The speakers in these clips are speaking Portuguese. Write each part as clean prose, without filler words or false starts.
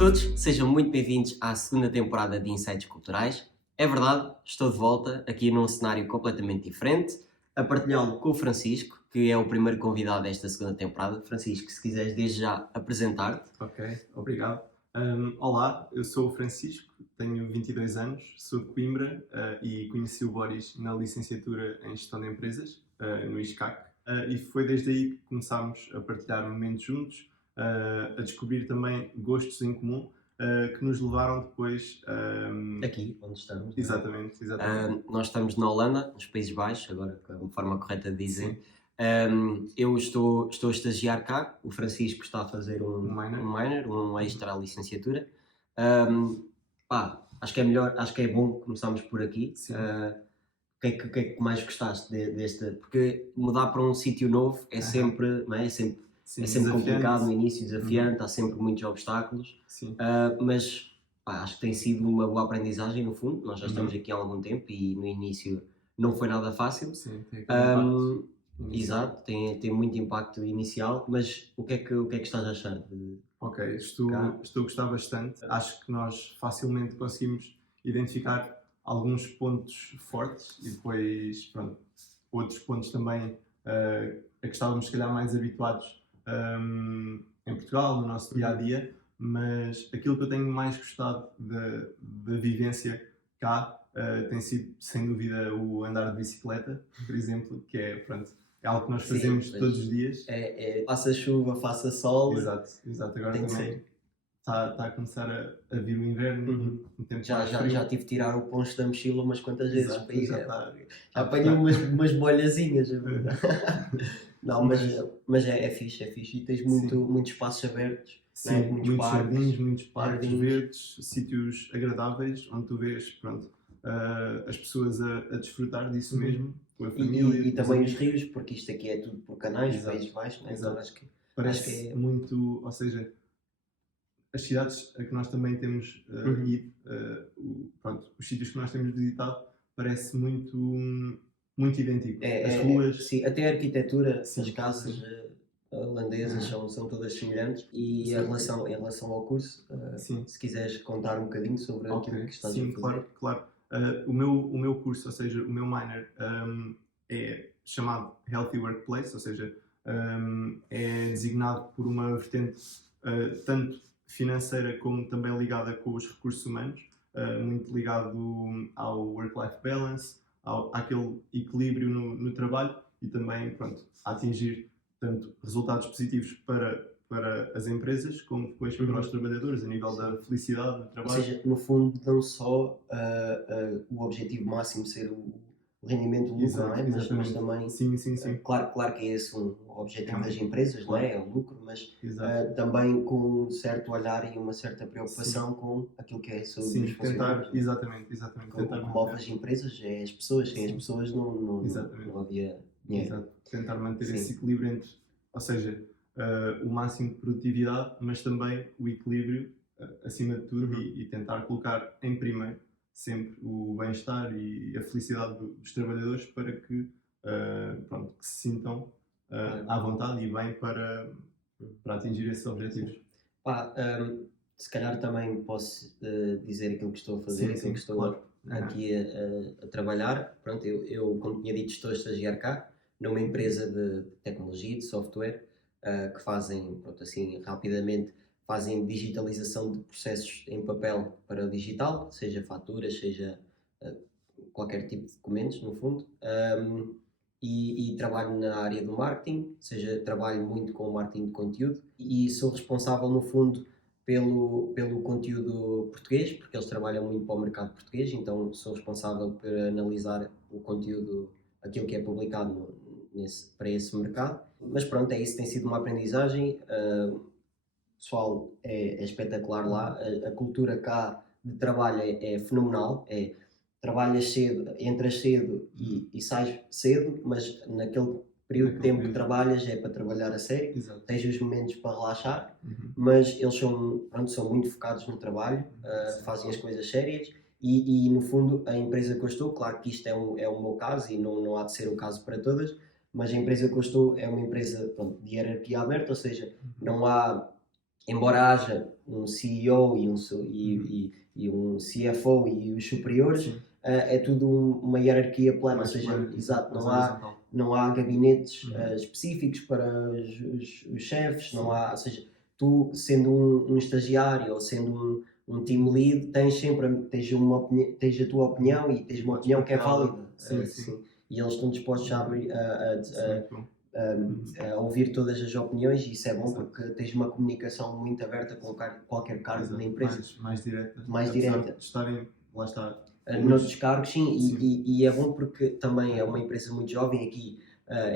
todos, sejam muito bem-vindos à segunda temporada de Insights Culturais. É verdade, estou de volta aqui num cenário completamente diferente, a partilhá-lo com o Francisco, que é o primeiro convidado desta segunda temporada. Francisco, se quiseres desde já apresentar-te. Ok, obrigado. Olá, eu sou o Francisco, tenho 22 anos, sou de Coimbra e conheci o Boris na licenciatura em Gestão de Empresas, no ISCAC, e foi desde aí que começámos a partilhar momentos juntos, a descobrir também gostos em comum que nos levaram depois. Aqui, onde estamos. Não é? Exatamente, exatamente. Nós estamos na Holanda, nos Países Baixos, agora é uma forma correta de Sim, dizer. Eu estou a estagiar cá, o Francisco está a fazer um um minor. minor, um extra à licenciatura. Acho que é melhor, acho que é bom começarmos por aqui. Sim, O que é que mais gostaste desta? Porque mudar para um sítio novo é aham, sempre, não é? sim, É sempre complicado no desafiante. início, Uhum, desafiante, há sempre muitos obstáculos. sim, Mas acho que tem sido uma boa aprendizagem no fundo. Nós já estamos uhum, aqui há algum tempo e no início não foi nada fácil. sim, tem aquele impacto Ahm, inicial. Exato, tem muito impacto inicial, mas o que é que estás a achar de Ok, cá? estou a gostar bastante. Acho que nós facilmente conseguimos identificar alguns pontos fortes e depois, pronto, outros pontos também a que estávamos, se calhar, mais habituados em Portugal, no nosso dia a Uhum. dia, mas aquilo que eu tenho mais gostado da vivência cá tem sido, sem dúvida, o andar de bicicleta, por exemplo, que é, pronto, é algo que nós Sim, fazemos todos pois os dias. faça chuva, faça sol, Exato, exato. Agora tem que também ser. está a começar a vir o inverno, Uhum. um tempo Já, mais já, já frio. tive de tirar o poncho da mochila umas quantas vezes para Exato, ir. já está Já a apanhei apertar. umas bolhazinhas, é verdade. Não, Mas mas é fixe, é fixe. E tens sim, muitos espaços abertos, né? sim, Muitos muitos jardins, parques, muitos parques jardins. verdes, sítios agradáveis onde tu vês, pronto, as pessoas a desfrutar disso Uhum. mesmo, com a E família, com os também os amigos. rios, porque isto aqui é tudo por canais, Exato, Países Baixos, né? Então exato. acho que Parece é. muito, ou seja, as cidades a que nós também temos Uhum. ido, pronto, os sítios que nós temos visitado, parece muito, muito idêntico. As ruas, Sim, até a arquitetura das sim, casas sim, holandesas são todas semelhantes. E certo, em relação ao curso, sim, se quiseres contar um bocadinho sobre aquilo que ok, estás a sim, claro, fazer. claro. O meu curso, ou seja, o meu minor, é chamado Healthy Workplace, ou seja, é designado por uma vertente tanto financeira como também ligada com os recursos humanos, muito ligado ao work-life balance, àquele equilíbrio no trabalho e também, pronto, a atingir tanto resultados positivos para as empresas como depois para os Uhum. trabalhadores, a nível da Sim. felicidade do Ou trabalho. seja, no fundo, não só o objetivo máximo ser o rendimento, o lucro, não Exato, é? Mas exatamente. também, Sim, sim, sim. claro que é esse um É objetivo das um, empresas, não é? claro, É o lucro, mas exato. também com um certo olhar e uma certa Sim, preocupação com aquilo que é a saúde dos sim, funcionários, tentar, não é? exatamente, exatamente, Porque o tentar que move manter, as empresas é as pessoas, sem as sim, pessoas exatamente, não havia dinheiro. exato. Tentar manter esse Sim. equilíbrio entre, ou seja, o máximo de produtividade, mas também o equilíbrio acima de tudo Uhum. e tentar colocar em primeiro sempre o bem-estar e a felicidade dos trabalhadores para que, pronto, que se sintam Claro. à vontade e bem para atingir esses Sim. objetivos. Pá, se calhar também posso dizer aquilo que estou a fazer, Sim, aquilo que sim, estou claro. Aham. aqui a trabalhar. Pronto, como tinha dito, estou a estagiar cá, numa empresa de tecnologia, de software, que fazem, pronto, assim, rapidamente, fazem digitalização de processos em papel para o digital, seja faturas, seja ah, qualquer tipo de documentos, no fundo. E trabalho na área do marketing, ou seja, trabalho muito com o marketing de conteúdo e sou responsável, no fundo, pelo conteúdo português, porque eles trabalham muito para o mercado português, então sou responsável por analisar o conteúdo, aquilo que é publicado para esse mercado. Mas pronto, é isso, tem sido uma aprendizagem. O pessoal é espetacular lá, Uhum. a cultura cá de trabalho é fenomenal, trabalhas cedo, entras cedo Uhum. e sais cedo, mas naquele período de Naquele tempo que período. trabalhas é para trabalhar a sério, Exato. tens os momentos para relaxar, Uhum. mas eles são muito focados no trabalho, Sim, fazem as coisas sérias e no fundo a empresa que eu estou, claro que isto é o meu caso e não há de ser o caso para todas, mas a empresa que eu estou é uma empresa, pronto, de hierarquia aberta, ou seja, uhum. não há embora haja um CEO Uhum. e um CFO e os superiores, Sim, é tudo uma hierarquia plana, ou mais seja, plano, exato, exato, mais horizontal. não há gabinetes Uhum. específicos para os chefes, não Sim, há, ou seja, tu sendo um estagiário ou sendo um team lead, tens sempre tens a tua uhum. opinião e tens E uma podes opinião que é partilhá-la. válida, Sim, sim. sim. E eles estão dispostos a, Uhum. abrir, Isso é muito bom. Uhum. a ouvir todas as opiniões e isso é bom Exato, porque tens uma comunicação muito aberta com qualquer cargo na exato. empresa, Mais direta. mais Apesar direta. de estarem, lá está, Noutros hoje, cargos, sim, sim. e é bom porque também é Uhum. uma empresa muito jovem aqui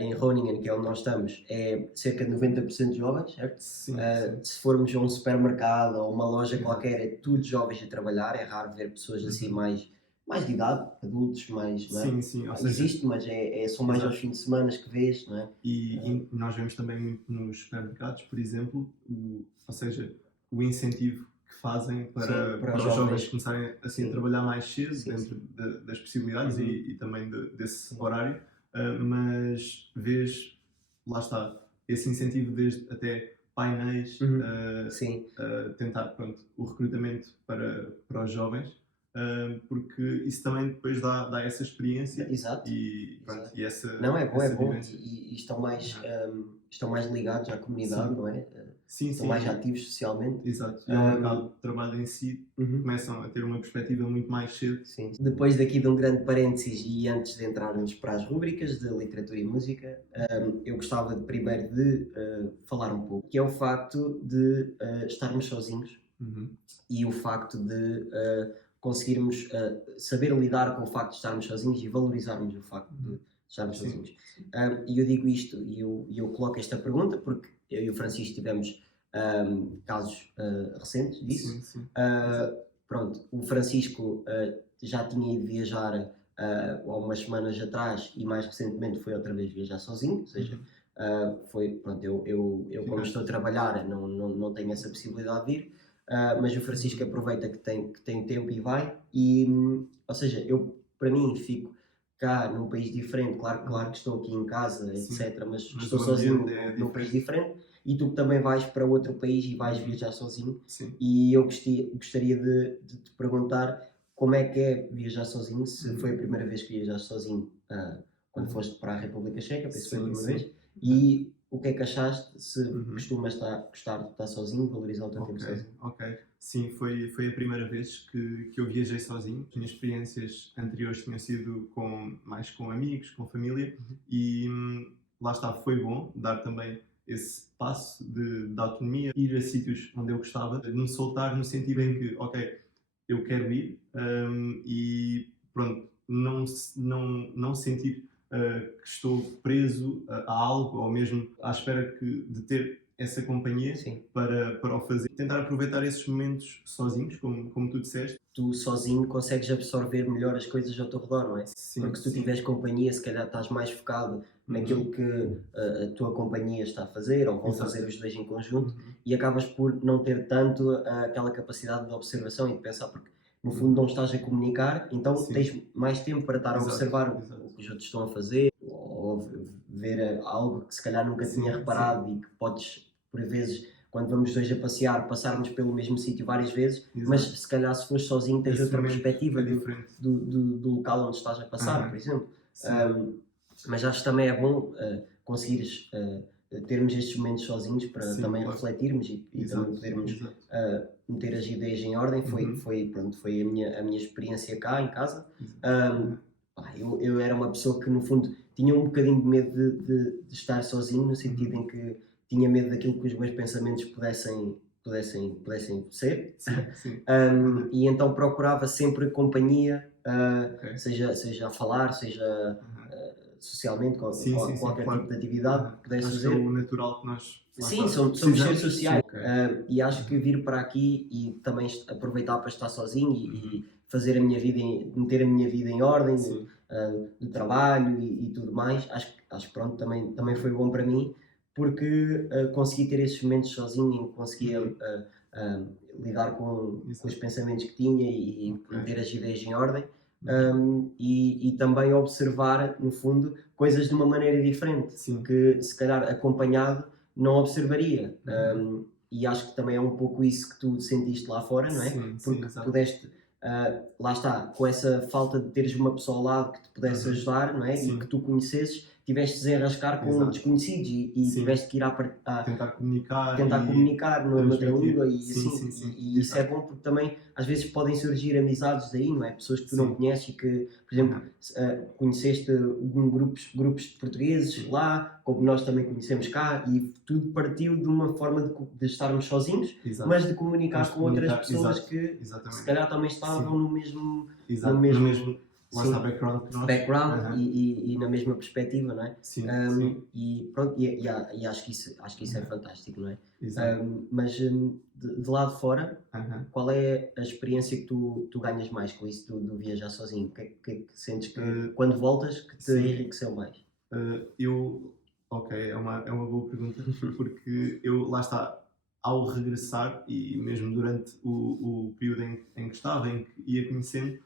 em Groningen, que é onde nós estamos, é cerca de 90% jovens, certo? Sim, sim. Se formos a um supermercado ou uma loja Exato. qualquer, é tudo jovens a trabalhar, é raro ver pessoas assim Uhum. mais de idade, adultos, mais, não é? Sim, sim. Ou seja, Existe, mas são mais aos exato. fins de semana que vês, não é? Ah, E nós vemos também muito nos supermercados, por exemplo, ou seja, o incentivo que fazem sim, para os para os jovens jovens, começarem assim a sim, trabalhar mais cedo, sim, dentro sim. das possibilidades Uhum, e também desse sim. horário, mas vês, lá está, esse incentivo desde até painéis, Uhum, sim, tentar pronto, o recrutamento para os jovens, porque isso também depois dá essa experiência exato. e, pronto, Exato. e Não, é essa bom, vivência. e Aham. estão mais ligados à comunidade, Sim, não é? sim, Estão sim, mais ativos socialmente. exato. E ao Hum, mercado de trabalho em si uhum, começam a ter uma perspectiva muito mais cedo. sim. Depois daqui de um grande parênteses e antes de entrarmos para as rúbricas de literatura e música, eu gostava de primeiro de falar um pouco, que é o facto de estarmos sozinhos Uhum. e o facto de conseguirmos saber lidar com o facto de estarmos sozinhos e valorizarmos o facto de Uhum. estarmos Sim, sozinhos. E eu digo isto e eu coloco esta pergunta porque eu e o Francisco tivemos casos recentes disso. sim, sim. Ah, Exato. pronto, o Francisco já tinha ido viajar há umas semanas atrás e mais recentemente foi outra vez viajar sozinho, ou seja, Uhum. foi, pronto, eu como estou a Ficaste. trabalhar não tenho essa possibilidade de ir, mas o Francisco Uhum. aproveita que tem tempo e vai, e, ou seja, eu para mim fico cá num país diferente, claro Uhum. que estou aqui em casa, Sim. etc, mas Mas estou o sozinho ambiente é num país diferente. diferente, e tu também vais para outro país e vais Uhum. viajar sozinho, Sim. e eu gostaria de te perguntar como é que é viajar sozinho, se foi Uhum. a primeira vez que viajaste sozinho, quando Uhum. foste para a República Checa, penso que foi a Sim, primeira sim. vez, Ah, e o que é que achaste, se uhum. costumas gostar de estar sozinho, valorizar o teu tempo Ok, sozinho? ok. Sim, foi a primeira vez que eu viajei sozinho. As minhas experiências anteriores tinham sido mais com amigos, com família, Uhum. e lá está, foi bom dar também esse passo de autonomia, ir a sítios onde eu gostava, de me soltar no sentido em Uhum. que, ok, eu quero ir e pronto, não sentir que estou preso a algo ou mesmo à espera de ter essa companhia Sim. para o fazer. Tentar aproveitar esses momentos sozinhos, como tu disseste. Tu sozinho consegues absorver melhor as coisas ao teu redor, não é? Porque Sim, se tu sim. tiveres companhia, se calhar estás mais focado naquilo Uhum. que a tua companhia está a fazer, ou vão Exato. fazer os dois em conjunto, Uhum. e acabas por não ter tanto aquela capacidade de observação e de pensar, porque no fundo não Uhum. estás a comunicar, então Sim, tens mais tempo para estar a exato, observar o exato. que os outros estão a fazer, ou ver algo que se calhar nunca tinha Sim, sim, reparado e que podes, por vezes, quando vamos dois a passear, passarmos pelo mesmo sítio várias vezes, mas exato. se calhar se fores sozinho tens Esse outra momento perspectiva é diferente. do local onde estás a passar, por Aham. exemplo. Sim, Um, mas acho que também é bom conseguires termos estes momentos sozinhos para sim, também claro. refletirmos e também Exato, podermos exato. meter as ideias em ordem. Uhum. Pronto, foi a minha experiência cá em casa. Exato. Um, Aham. eu era uma pessoa que, no fundo, tinha um bocadinho de medo de estar sozinho, no sentido Uhum. em que tinha medo daquilo que os meus pensamentos pudessem ser. Sim, sim. Aham. E então procurava sempre companhia, Ok. seja a falar, seja Aham. socialmente, Sim, sim, sim, qualquer tipo claro. de atividade Aham. que pudesse Acho que é o fazer. natural que nós, lá Sim, está, somos seres precisamos. Sim, sociais, ok. e acho que Aham. vir para aqui e também aproveitar para estar sozinho Uhum. e fazer a minha meter a minha vida em ordem, Sim. do trabalho e tudo mais, acho que pronto, também foi Uhum. bom para mim, porque consegui ter esses momentos sozinho em que conseguia Uhum. ah, lidar com os Exato. pensamentos que tinha e Ok. meter as ideias em ordem. Uhum. E também observar, no fundo, coisas de uma maneira diferente, Sim. que se calhar acompanhado não observaria. Uhum. e acho que também é um pouco isso que tu sentiste lá fora, não é? Sim, sim, Porque exato. pudeste, lá está, com essa falta de teres uma pessoa ao lado que te pudesse Uhum. ajudar, não é? E que Sim, tu conhecesses, tiveste de desenrascar com exato. desconhecidos e Sim. tiveste que ir Tentar comunicar tentar e comunicar noutra transmitir. língua e Sim, assim, sim, sim. e isso é Exato. bom porque também às vezes podem surgir amizades daí, não é? Pessoas que tu não Sim. conheces e que, por exemplo, Aham. conheceste grupos de portugueses Sim. lá, como nós também conhecemos cá, e tudo partiu de uma forma de estarmos sozinhos, Exato. mas de Mas comunicar de com outras comunicar, pessoas exato. que se Exatamente. calhar também estavam Sim. no Exato. No mesmo, mesmo, lá está, sim, background que nós. background Aham. e na mesma perspectiva, não é? Sim, sim. E pronto, e acho que isso é Aham. fantástico, não é? Exato. Mas de lá de fora, Aham. qual é a experiência que tu ganhas mais com isso do viajar sozinho? Que é que sentes que Eh, quando voltas que te sim. enriqueceu mais? Eu, ok, é uma boa pergunta, porque eu, lá está, ao regressar e mesmo durante o período em que estava, em que ia conhecendo,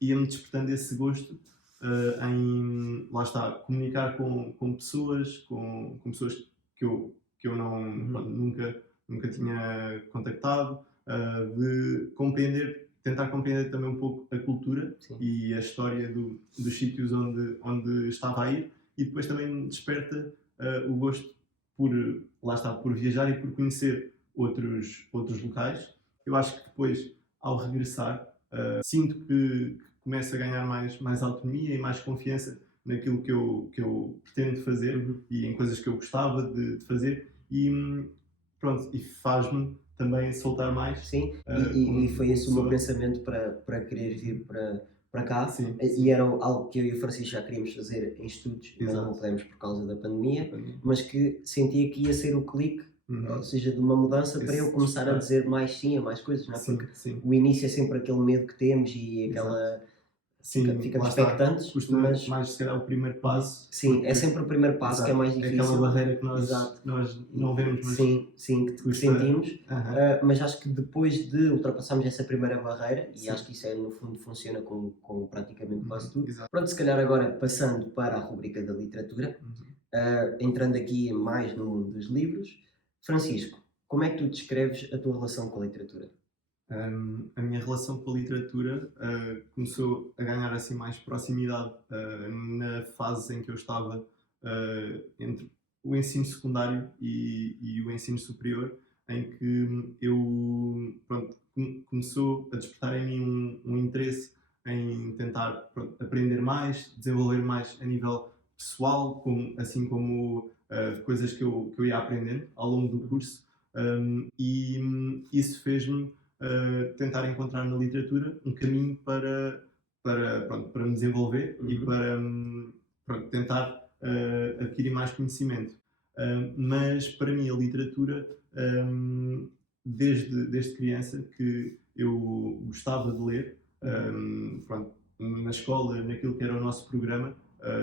ia-me despertando esse gosto em, lá está, comunicar com pessoas, com pessoas que eu não, pronto, Uhum. nunca tinha contactado, de compreender, tentar compreender também um pouco a cultura Sim. e a história dos sítios onde estava a ir, e depois também me desperta o gosto por, lá está, por viajar e por conhecer outros locais. Eu acho que depois, ao regressar, sinto que começo a ganhar mais autonomia e mais confiança naquilo que eu pretendo fazer Uhum. e em coisas que eu gostava de fazer, e pronto, e faz-me também soltar mais Sim, e como, foi como esse o meu pessoa. pensamento para querer vir para cá, Sim, e sim, era algo que eu e o Francisco já queríamos fazer em estudos, mas não exato. pudemos por causa da Da pandemia, pandemia. mas que sentia que ia ser o clique, ou Uhum. seja, de uma mudança para eu Esse começar a despertar. dizer mais sim a mais coisas, não é? Porque Sim, sim, o início é sempre aquele medo que temos e exato. aquela Sim, ficamos lá está. expectantes, Custa mas mais, se calhar, o primeiro uhum. passo, Sim, é porque, sempre o primeiro passo que é exato, mais é aquela difícil. barreira Exato. que nós não vemos, mas Sim, sim, que custa. sentimos, Aham, mas acho que depois de ultrapassarmos essa primeira barreira, e acho sim, que isso é, no fundo funciona com praticamente quase tudo. exato. Pronto, se calhar agora passando para a rubrica da literatura, Uhum. entrando aqui mais no mundo dos livros, Francisco, como é que tu descreves a tua relação com a literatura? A minha relação com a literatura começou a ganhar assim mais proximidade na fase em que eu estava entre o ensino secundário e o ensino superior, em que eu, pronto, começou a despertar em mim um interesse em tentar, pronto, aprender mais, desenvolver mais a nível pessoal, assim como coisas que eu ia aprendendo ao longo do curso. E isso fez-me tentar encontrar na literatura um caminho pronto, para me desenvolver e Uhum. para pronto, tentar adquirir mais conhecimento. Mas para mim a literatura, desde criança, que eu gostava de ler, Uhum. pronto, na escola, naquilo que era o nosso programa,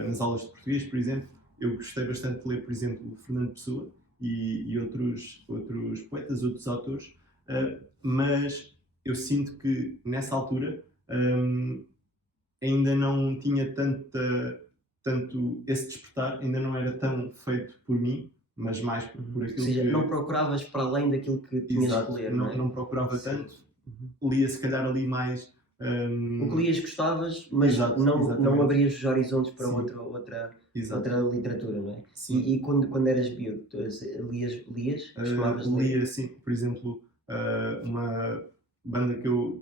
nas aulas de português, por exemplo, eu gostei bastante de ler, por exemplo, o Fernando Pessoa e outros poetas, outros autores, mas eu sinto que nessa altura ainda não tinha tanto esse despertar, ainda não era tão feito por mim, mas mais por Ou aquilo seja, não que, procuravas para além daquilo que tinhas que exato, ler, não não, é? não procurava Sim. tanto, Uhum. lia se calhar ali mais. O que lias gostavas, mas Exato, não exatamente. abrias os horizontes para Sim, outra exato. literatura, não é? Sim. E quando eras miúdo, lias? Costumavas ler? Lia, assim, por exemplo, uma banda que eu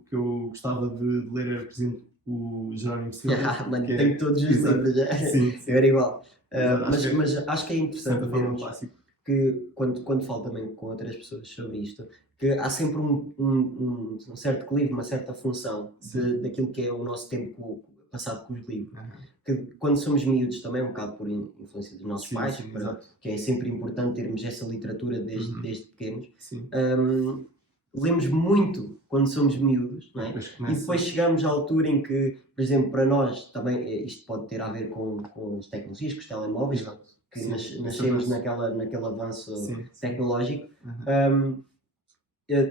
gostava de ler era, por exemplo, o Jerónimo Silva, Ah, que mano, tenho é. todos os Exato. livros, já. Sim, Eu sim. era igual. Exato. Acho que é, Mas acho que é de interessante certa forma, um vermos clássico. que, quando falo também com outras pessoas sobre isto, que há sempre um certo clive, uma certa função Sim. daquilo que é o nosso tempo passado com os livros. Aham. Que quando somos miúdos também, um bocado por influência dos nossos Sim, pais, sim, exato. que é sempre importante termos essa literatura Uhum. desde pequenos, Sim. hum, lemos muito quando somos miúdos, não E é? depois E depois começa. chegamos à altura em que, por exemplo, para nós também, isto pode ter a ver com as tecnologias, com os telemóveis, Exato. que Sim. Esse nascemos avanço. naquele avanço Sim, sim. tecnológico. Aham. hum,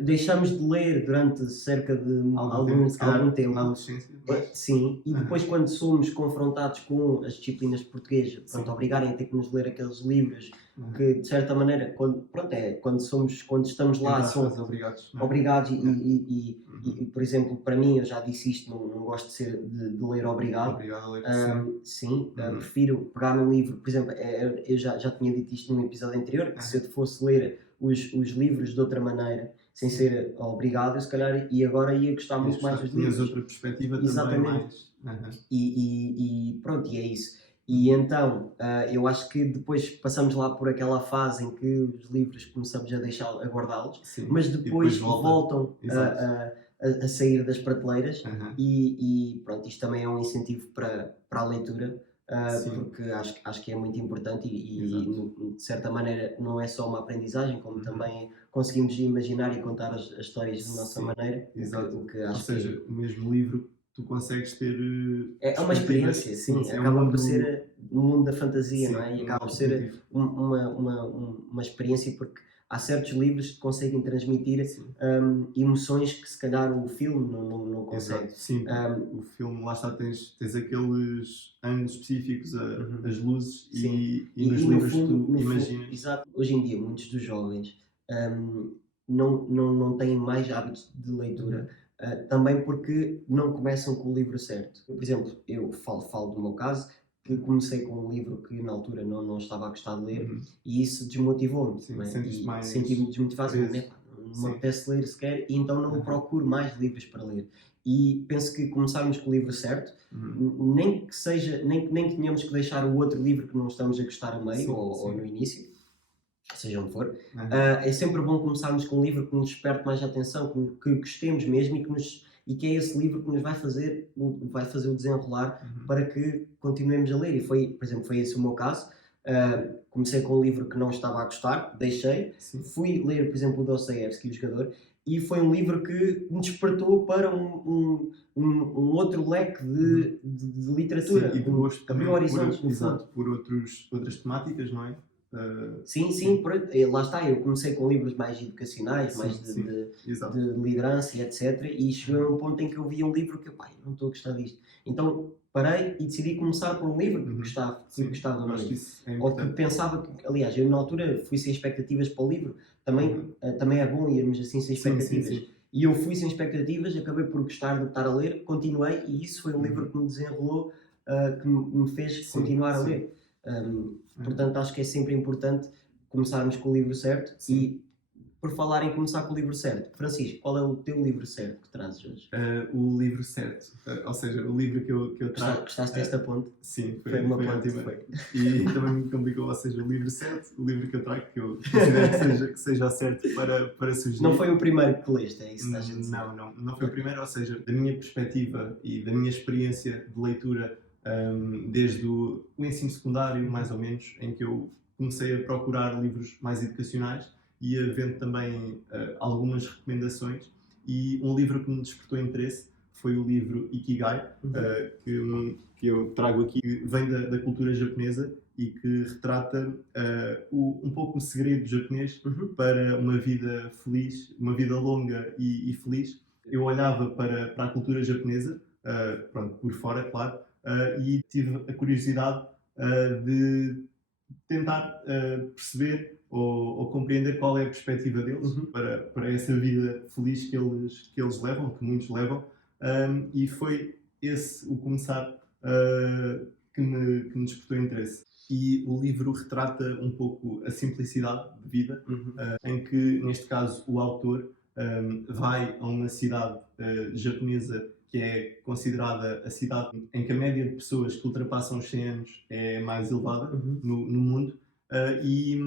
deixamos de ler durante cerca de Se calhar, algum na tempo. adolescência, mas... Sim, e Aham. depois quando somos confrontados com as disciplinas de português, pronto, Sim. obrigarem a ter que nos ler aqueles livros Aham. que de certa maneira, pronto, quando estamos lá Entre aspas, são obrigados, não é? obrigados Yeah. Uhum. por exemplo, para mim, eu já disse isto, não gosto de ler obrigado. Obrigado a ler. Sim. Sim, Uhum. prefiro pegar um livro, por exemplo, eu já tinha dito isto num episódio anterior, que se eu fosse ler os livros de outra maneira, sem Sim. ser obrigado, eu se calhar, e agora ia gostar muito mais dos Tinhas livros. outra perspectiva também Exatamente. mais. Aham. E pronto, e é isso. E então, eu acho que depois passamos lá por aquela fase em que os livros começamos a deixar, a guardá-los, Sim. mas E depois volta. voltam Exato. a sair das prateleiras Aham. e pronto, isto também é um incentivo para a leitura, Sim. porque acho que é muito importante Exato. de certa maneira não é só uma aprendizagem, como Uhum. também conseguimos imaginar e contar as histórias da nossa Sim. maneira, Exato. o que Ou acho seja, o mesmo livro tu consegues ter é uma experiência, perspectivas. sim, É um acaba por mundo, ser um mundo da fantasia, sim, não é? E um mundo acaba por ser alternativo. uma experiência, porque há certos livros que conseguem transmitir Sim. emoções que se calhar o filme não consegue. Exato. Sim, porque o filme, lá está, tens aqueles ângulos específicos, Uhum. as luzes Sim. e nos no livros fundo, tu imaginas. exato, hoje em dia muitos dos jovens não têm mais hábitos de leitura, Uhum. também porque não começam com o livro certo. Por exemplo, eu falo do meu caso, que comecei com um livro que na altura não estava a gostar de ler, Uhum. e isso desmotivou-me, Sim, não é? sentiste E mais senti-me desmotivado, preso. "Epá, não Sim. me apetece ler sequer", e então não Uhum. procuro mais livros para ler. E penso que começarmos com o livro certo, Uhum. nem que seja, nem que tenhamos que deixar o outro livro que não estamos a gostar a meio Sim, ou sim. no início, seja onde for, Uhum. é sempre bom começarmos com um livro que nos desperte mais atenção, que gostemos mesmo e que é esse livro que nos vai fazer o desenrolar Uhum. para que continuemos a ler. E foi, por exemplo, foi esse o meu caso. Comecei com um livro que não estava a gostar, deixei, Sim. fui ler, por exemplo, o Dostoiévski, o Jogador, e foi um livro que me despertou para um outro leque Uhum. de literatura, Sim, e de gosto também abriu horizontes, no fundo. exato, por outras temáticas, não é? Sim, lá está, eu comecei com livros mais educacionais, mais Sim, exato. de liderança e etc. E chegou a Uhum. um ponto em que eu vi um livro que, pá, eu não estou a gostar disto. Então parei e decidi começar por um livro que Uhum. gostava, Sim, eu acho que mesmo. isso é Ou que importante. pensava que, aliás, eu na altura fui sem expectativas para o livro, também, também é bom irmos assim sem Sim, expectativas. sim. E eu fui sem expectativas, acabei por gostar de estar a ler, continuei, e isso foi um Uhum. livro que me desenrolou, que me fez Sim, continuar a sim. ler. Portanto, acho que é sempre importante começarmos com o livro certo. Sim. E por falar em começar com o livro certo, Francisco, qual é o teu livro certo que trazes hoje? O livro certo, ou seja, o livro que eu trago. Gostaste desta ponte? Sim, Foi uma foi ponte, ótima. foi. E também me complicou, ou seja, o livro certo, o livro que eu trago, que eu considero que seja o certo para sugerir. Não foi o primeiro que leste, é isso que estás a dizer? Não foi o primeiro, ou seja, da minha perspectiva e da minha experiência de leitura, desde o ensino secundário, mais ou menos, em que eu comecei a procurar livros mais educacionais e a vendo também algumas recomendações, e um livro que me despertou interesse foi o livro Ikigai, que eu trago aqui, que vem da cultura japonesa e que retrata um pouco o segredo japonês para uma vida feliz, uma vida longa e feliz. Eu olhava para a cultura japonesa, pronto, por fora, claro, e tive a curiosidade de tentar perceber ou compreender qual é a perspectiva deles para essa vida feliz que eles levam, que muitos levam, e foi esse o começar que me despertou interesse. E o livro retrata um pouco a simplicidade de vida, em que, neste caso, o autor vai a uma cidade japonesa que é considerada a cidade em que a média de pessoas que ultrapassam os 100 anos é mais elevada no mundo, e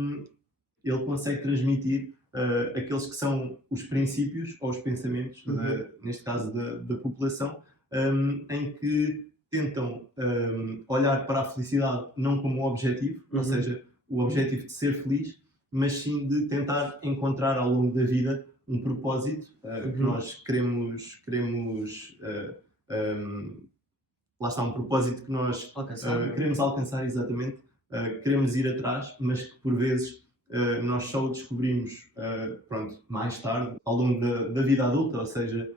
ele consegue transmitir aqueles que são os princípios ou os pensamentos, neste caso da população, em que tentam olhar para a felicidade não como um objetivo, ou seja, o objetivo de ser feliz, mas sim de tentar encontrar ao longo da vida um propósito que nós queremos lá está, um propósito que nós queremos alcançar, exatamente, queremos ir atrás, mas que por vezes nós só o descobrimos pronto, mais tarde, ao longo da vida adulta, ou seja,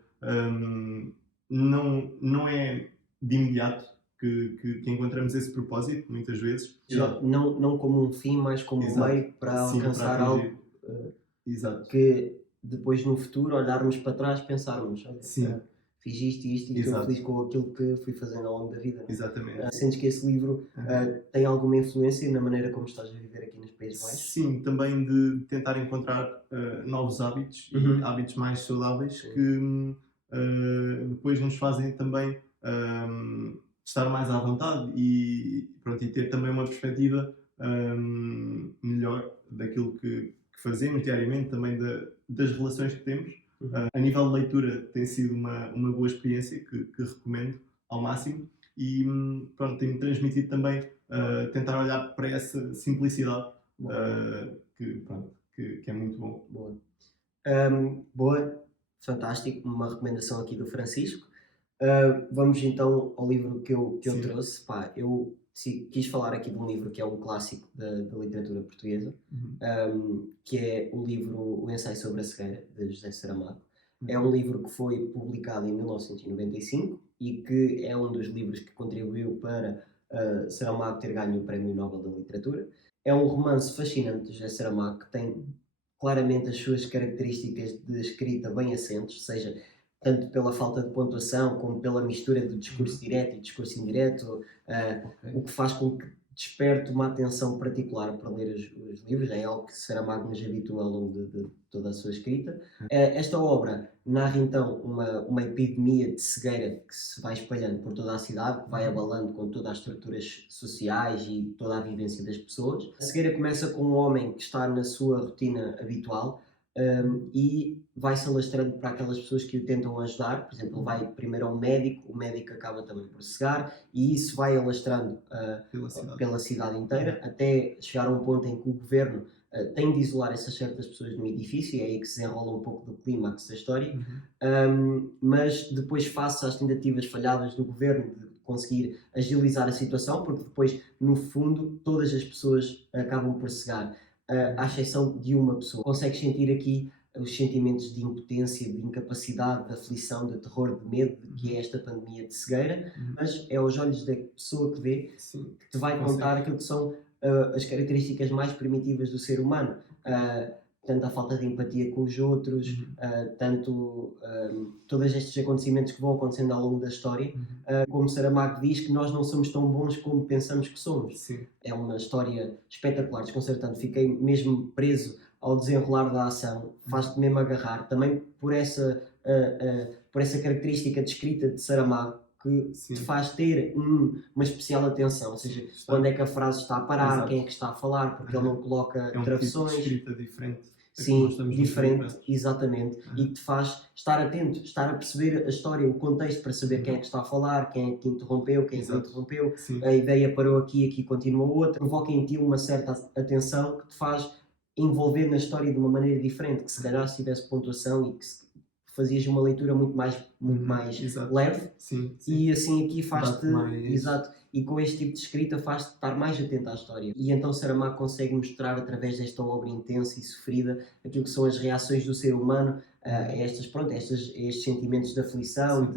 não é de imediato que encontramos esse propósito, muitas vezes. Não como um fim, mas como um Exato. meio para Sim, para alcançar atingir. algo Exato. que depois no futuro olharmos para trás pensarmos, olha, Sim. fiz isto e isto e estou Exato. feliz com aquilo que fui fazendo ao longo da vida. Exatamente. Sentes que esse livro tem alguma influência na maneira como estás a viver aqui nos Países Baixos? Sim, também de tentar encontrar novos hábitos e hábitos mais saudáveis que depois nos fazem também estar mais à vontade e, pronto, e ter também uma perspectiva melhor daquilo que fazemos diariamente, também das relações que temos. A nível de leitura tem sido uma boa experiência que recomendo ao máximo e pronto, tem-me transmitido também tentar olhar para essa simplicidade que é muito bom. Boa. Boa, fantástico, uma recomendação aqui do Francisco. Vamos então ao livro que eu Sim. trouxe. Pá, eu quis falar aqui de um livro que é um clássico da literatura portuguesa, que é o livro O Ensaio sobre a Cegueira, de José Saramago. É um livro que foi publicado em 1995 e que é um dos livros que contribuiu para Saramago ter ganho o Prémio Nobel da Literatura. É um romance fascinante de José Saramago que tem claramente as suas características de escrita bem assentes, seja tanto pela falta de pontuação como pela mistura do discurso direto e discurso indireto, o que faz com que desperte uma atenção particular para ler os livros, é algo que Saramago nos habitua ao longo de toda a sua escrita. Esta obra narra então uma epidemia de cegueira que se vai espalhando por toda a cidade, que vai abalando com todas as estruturas sociais e toda a vivência das pessoas. A cegueira começa com um homem que está na sua rotina habitual, e vai-se alastrando para aquelas pessoas que o tentam ajudar. Por exemplo, ele vai primeiro ao médico, o médico acaba também por cegar, e isso vai alastrando pela cidade inteira, até chegar a um ponto em que o governo tem de isolar essas certas pessoas no edifício, e é aí que se desenrola um pouco do clímax da história. Mas depois, face às tentativas falhadas do governo de conseguir agilizar a situação, porque depois, no fundo, todas as pessoas acabam por cegar, à exceção de uma pessoa. Consegues sentir aqui os sentimentos de impotência, de incapacidade, de aflição, de terror, de medo, que é esta pandemia de cegueira, mas é aos olhos da pessoa que vê que te vai contar aquilo que são as características mais primitivas do ser humano. Tanto a falta de empatia com os outros, todos estes acontecimentos que vão acontecendo ao longo da história, como Saramago diz, que nós não somos tão bons como pensamos que somos. Sim. É uma história espetacular, desconcertante. Fiquei mesmo preso ao desenrolar da ação, faz-te mesmo agarrar, também por essa característica de escrita de Saramago, que te faz ter uma especial atenção, ou seja, quando é que a frase está a parar, quem é que está a falar, porque ele não coloca travessões. É um tipo de escrita diferente. Sim, diferente, exatamente, e que te faz estar atento, estar a perceber a história, o contexto, para saber quem é que está a falar, quem é que interrompeu, quem é que não interrompeu, a ideia parou aqui continua outra, provoca em ti uma certa atenção que te faz envolver na história de uma maneira diferente, que se calhar se tivesse pontuação e que fazias uma leitura muito mais leve, e assim aqui faz-te, exato, e com este tipo de escrita faz-te estar mais atento à história. E então Saramago consegue mostrar, através desta obra intensa e sofrida, aquilo que são as reações do ser humano a estes sentimentos de aflição,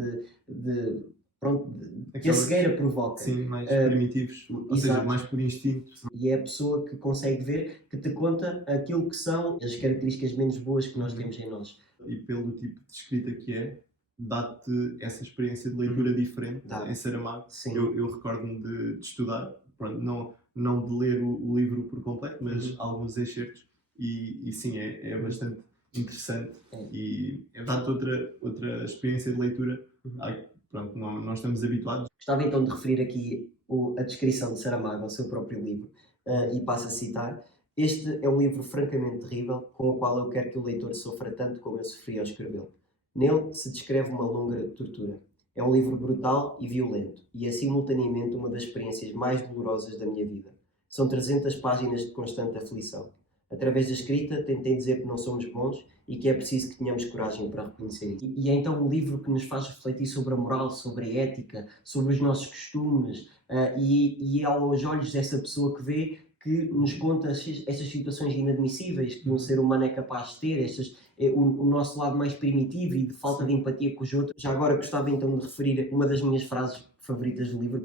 que a cegueira provoca. Sim, mais primitivos, ou seja, mais por instinto. E é a pessoa que consegue ver, que te conta aquilo que são as características menos boas que nós temos em nós. E pelo tipo de escrita que é, dá-te essa experiência de leitura diferente em Saramago. Eu recordo-me de estudar, pronto, não de ler o livro por completo, mas alguns excertos, e sim, é bastante interessante e dá-te outra experiência de leitura. Pronto, não estamos habituados. Gostava então de referir aqui a descrição de Saramago ao seu próprio livro, e passo a citar: "Este é um livro francamente terrível, com o qual eu quero que o leitor sofra tanto como eu sofri ao escrevê-lo. Nele se descreve uma longa tortura. É um livro brutal e violento, e é simultaneamente uma das experiências mais dolorosas da minha vida. São 300 páginas de constante aflição. Através da escrita, tentei dizer que não somos bons e que é preciso que tenhamos coragem para reconhecer isso." E é então um livro que nos faz refletir sobre a moral, sobre a ética, sobre os nossos costumes, e é aos olhos dessa pessoa que vê que nos conta estas situações inadmissíveis que um ser humano é capaz de ter, o nosso lado mais primitivo e de falta de empatia com os outros. Já agora gostava então de referir uma das minhas frases favoritas do livro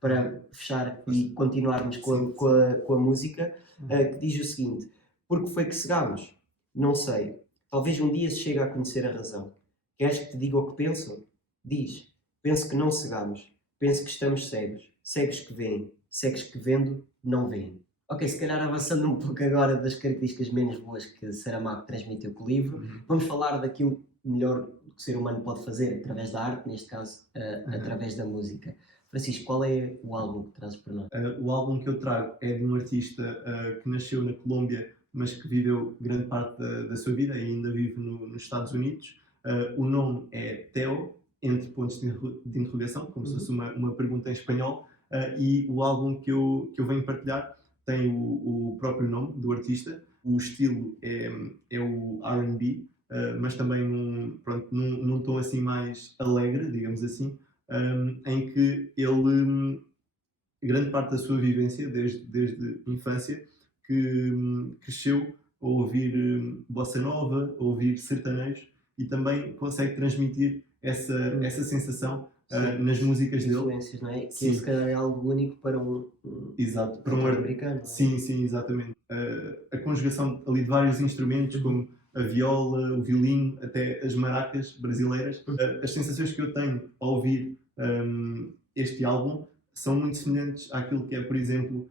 para fechar e continuarmos com a música, que diz o seguinte: porque foi que cegámos? Não sei. Talvez um dia se chegue a conhecer a razão. Queres que te diga o que penso? Diz. Penso que não cegámos. Penso que estamos cegos. Cegos que veem. Cegos que vendo, não veem. Ok, se calhar avançando um pouco agora das características menos boas que Saramago transmitiu com o livro, vamos falar daquilo melhor que o ser humano pode fazer através da arte, neste caso, através da música. Francisco, qual é o álbum que trazes para nós? O álbum que eu trago é de um artista que nasceu na Colômbia, mas que viveu grande parte da sua vida e ainda vive nos Estados Unidos. O nome é Theo, entre pontos de interrogação, como se fosse uma pergunta em espanhol, e o álbum que eu venho partilhar tem o próprio nome do artista. O estilo é o R&B, mas também num tom assim mais alegre, digamos assim, em que ele, grande parte da sua vivência, desde infância, que cresceu a ouvir bossa nova, a ouvir sertanejo, e também consegue transmitir essa sensação nas músicas dele. Influências, não é? Que se calhar é algo único para Exato, para um americano. Sim, exatamente. A conjugação ali de vários instrumentos, como a viola, o violino, até as maracas brasileiras. As sensações que eu tenho ao ouvir este álbum são muito semelhantes àquilo que é, por exemplo,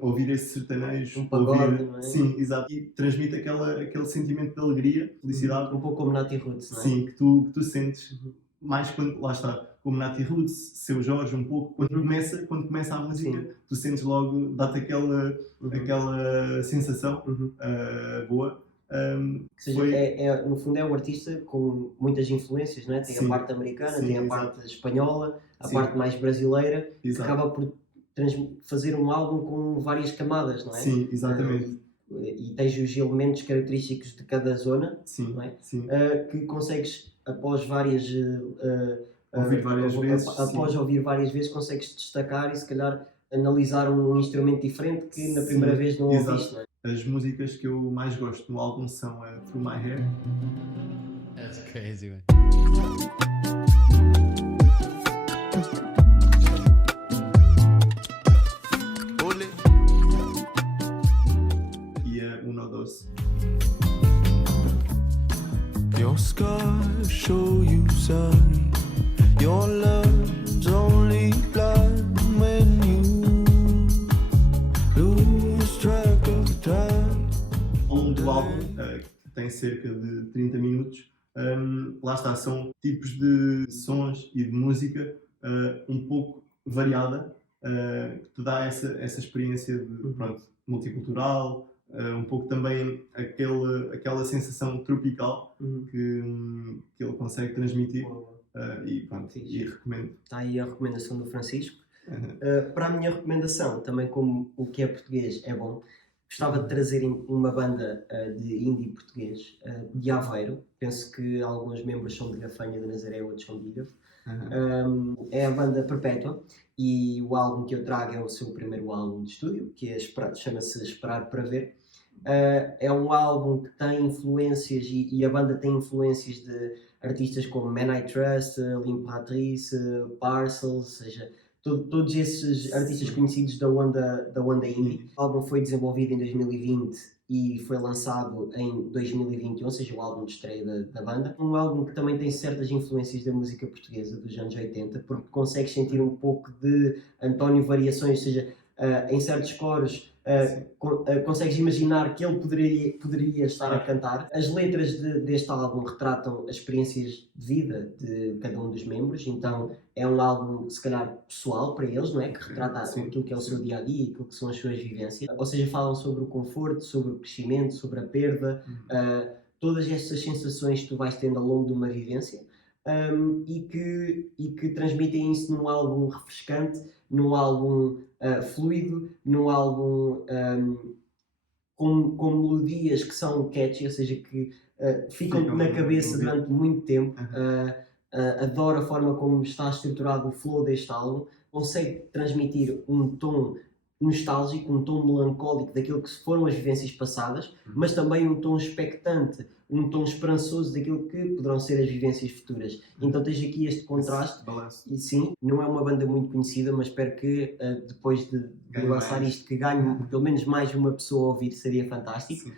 ouvir esse sertanejo. Um pagode, não é? Sim, exato. E transmite aquele sentimento de alegria, felicidade. Um pouco como Nati Roots, não é? Sim, que tu sentes mais quando, lá está, como Nati Roots, Seu Jorge, um pouco, quando começa a música, tu sentes logo, dá-te aquela sensação boa. No fundo é um artista com muitas influências, não é? Tem a parte americana, tem a parte espanhola, a parte mais brasileira, que acaba por fazer um álbum com várias camadas, não é? Sim, exatamente. E tens os elementos característicos de cada zona, não é? Que consegues, após várias ouvir várias vezes, consegues destacar e se calhar analisar um instrumento diferente que na primeira vez não ouviste, não é? As músicas que eu mais gosto no álbum são Through My Hair. That's crazy, man. E Uno Dos. Your scars show you, son, your love's only blood when you lose track of time. Ao longo do álbum, que tem cerca de 30 minutos, lá está, são tipos de sons e de música um pouco variada, que te dá essa experiência de, multicultural, um pouco também aquela sensação tropical que ele consegue transmitir. E recomendo. Está aí a recomendação do Francisco. Para a minha recomendação, também como o que é português é bom, gostava de trazer uma banda de indie português de Aveiro. Penso que alguns membros são de Gafanha, de Nazaré, outros são de Ilhavo. É a banda Perpétua e o álbum que eu trago é o seu primeiro álbum de estúdio, que chama-se Esperar para Ver. É um álbum que tem influências e a banda tem influências de artistas como Man I Trust, L'Imperatrice, Parcels, ou seja, todos esses artistas conhecidos da onda indie. O álbum foi desenvolvido em 2020 e foi lançado em 2021, ou seja, o álbum de estreia da banda. Um álbum que também tem certas influências da música portuguesa dos anos 80, porque consegues sentir um pouco de António Variações, ou seja, em certos coros consegues imaginar que ele poderia estar a cantar. As letras deste álbum retratam as experiências de vida de cada um dos membros, então é um álbum se calhar pessoal para eles, não é? Que retrata aquilo que é o seu dia-a-dia, aquilo que são as suas vivências, ou seja, falam sobre o conforto, sobre o crescimento, sobre a perda, todas estas sensações que tu vais tendo ao longo de uma vivência. E que transmitem isso num álbum refrescante, num álbum fluido, num álbum com melodias que são catchy, ou seja, que ficam na cabeça durante muito tempo. Adoro a forma como está estruturado o flow deste álbum, consegue transmitir um tom nostálgico, um tom melancólico daquilo que foram as vivências passadas, mas também um tom expectante, um tom esperançoso daquilo que poderão ser as vivências futuras. Então tens aqui este contraste. Esse balanço. E sim, não é uma banda muito conhecida, mas espero que depois de Ganhe lançar mais. isto, que ganhe pelo menos mais uma pessoa a ouvir, seria fantástico. Sim.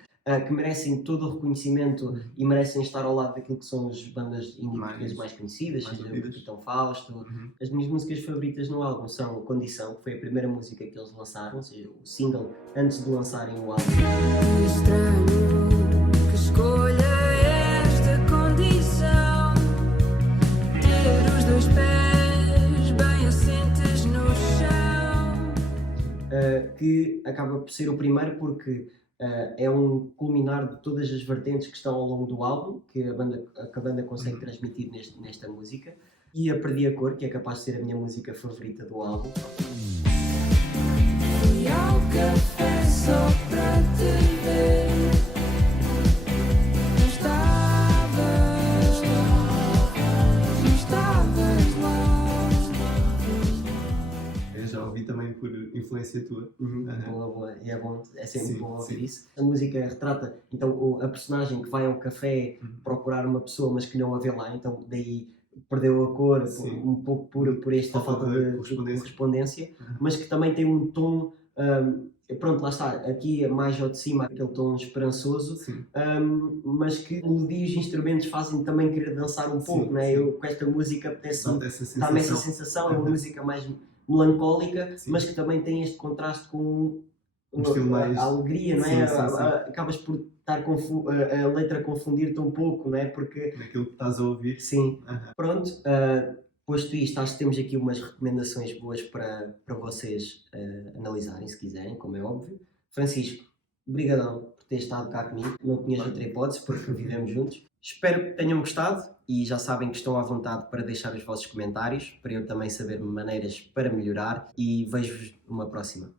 Que merecem todo o reconhecimento e merecem estar ao lado daquilo que são as bandas indie Mais- portuguesas mais conhecidas, mais seja o ouvidas. Capitão Fausto. As minhas músicas favoritas no álbum são Condição, que foi a primeira música que eles lançaram, ou seja, o single antes de lançarem o álbum. Que estranho que escolha esta condição, ter os dois pés bem assentes no chão. Que acaba por ser o primeiro porque é um culminar de todas as vertentes que estão ao longo do álbum, que a banda consegue transmitir nesta música. E a Perdi a Cor, que é capaz de ser a minha música favorita do álbum. Fui ao café só para te ver. Não estavas lá. Eu já ouvi também por influência tua. Boa. E é bom, é sempre Sim, bom ouvir sim. isso. A música retrata então a personagem que vai ao café procurar uma pessoa, mas que não a vê lá, então daí perdeu a cor Sim. um pouco por esta Falta falta de de correspondência. correspondência, mas que também tem um tom, pronto, lá está, aqui é mais ao de cima, aquele tom esperançoso, Sim. mas que melodias e instrumentos fazem também querer dançar um pouco, né? sim. Eu com esta música apetece-me Dá-te essa dá-me essa sensação. sensação, é uma música mais melancólica, Sim. mas que também tem este contraste com Um estilo mais- a alegria, não é? Sim, sim, sim. Acabas por estar a letra a confundir-te um pouco, não é? Porque, Naquilo que estás a ouvir. sim, Aham. pronto, posto isto, acho que temos aqui umas recomendações boas para vocês analisarem, se quiserem, como é óbvio. Francisco, brigadão por ter estado cá comigo, não tinhas outra hipótese porque vivemos juntos. Espero que tenham gostado e já sabem que estão à vontade para deixar os vossos comentários, para eu também saber maneiras para melhorar e vejo-vos numa próxima.